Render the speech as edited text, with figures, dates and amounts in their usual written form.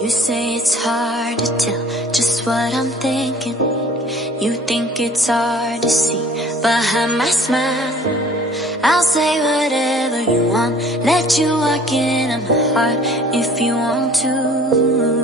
You say it's hard to tell just what I'm thinking. You think it's hard to see behind my smile. I'll say whatever you want, let you walk into my heart if you want to.